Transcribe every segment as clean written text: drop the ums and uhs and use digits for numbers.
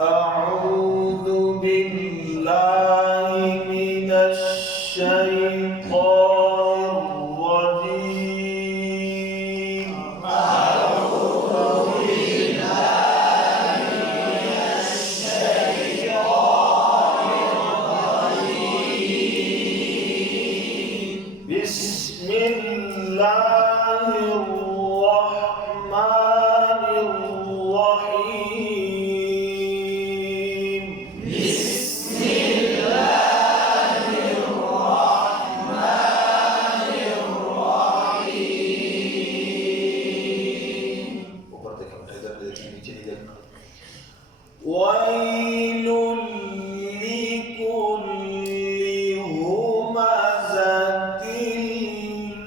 أعوذ بالله من الشيطان الرجيم. بسم الله الرحمن الرحيم. ऊपर देखो, इधर देखो, नीचे नहीं देखना। वैल लिकुल्ली हुमज़ातिन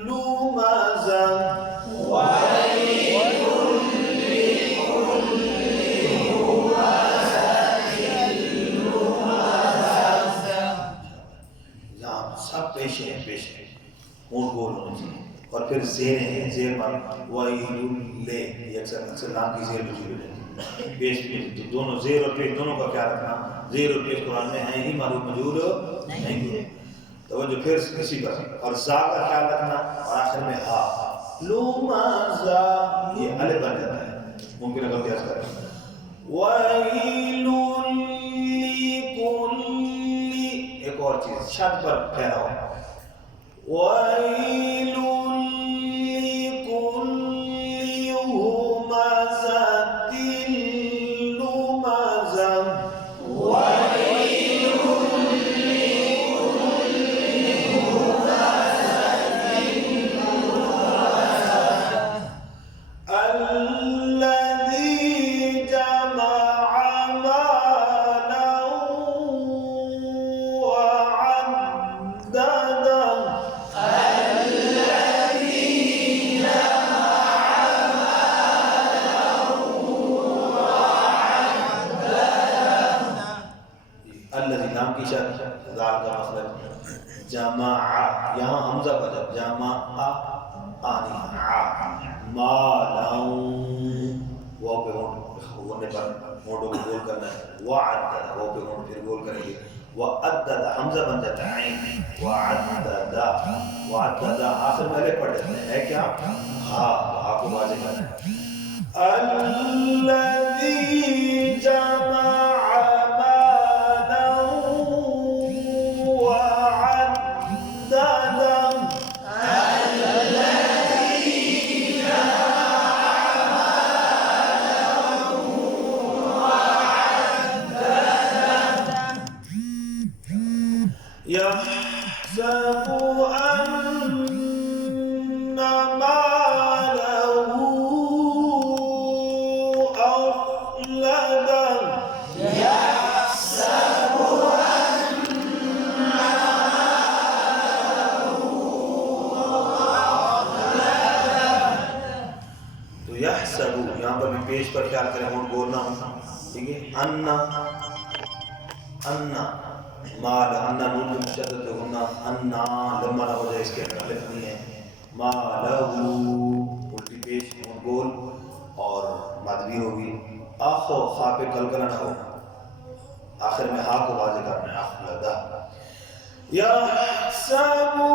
लुमज़ा। यहाँ सब पेश है, ऊँट गोल होने चाहिए और फिर ज़ेर है, ज़ेर मार वैलुल ले, ये अक्सर नाम की ज़ेर वजूद है। पेश तो दोनों ज़ेर और पेश दोनों का ख्याल रखना। ज़ेर और पेश कुरान में है ही मालूम मौजूद नहीं है। तो वो जो फिर इसी का और ज़ा का ख्याल रखना और आखिर में हा लुमज़ा, ये अलिफ बन जाता है, मुमकिन है गलती करें। वैलुल लिकुल्ली, एक और चीज छत पर ठहराओ। वैलुल लिकुल्ली हुमज़ातिन लुमज़ा। الذي جمع مالا وعدده. الذي नाम की शर्त ज़ाल का मखरज जमा, यहाँ हमजा पर जमा आनी आ मालाऊ, वो पे होने पर होठों को गोल करना है। वअद्दद, वो पे होठ फिर गोल करेंगे। वअद्दद हमजा बन जाता है ऐन। वअद्दद, वअद्दद आखिर में अलिफ पड़ जाता है क्या? हाँ, आपको वाज़ेह करना है। الذي جمع مالا وعدده. يحسب أن ماله أخلده. तो यहसबु यहाँ पर भी पेश पर ख्याल करें, होंठ बोलना हो, ठीक है। अन्ना अन्ना माल, अन्ना नून में मुशद्दद होना, अन्ना लम्बा ना हो जाए, इसके अंदर अलिफ नहीं है। मालहू उल्टी पेश, होंठ बोल और मद भी होगी। आखो, खा पे कलकला ना हो, आखिर में हा को वाज़ेह करना है। अखलदा यहसबु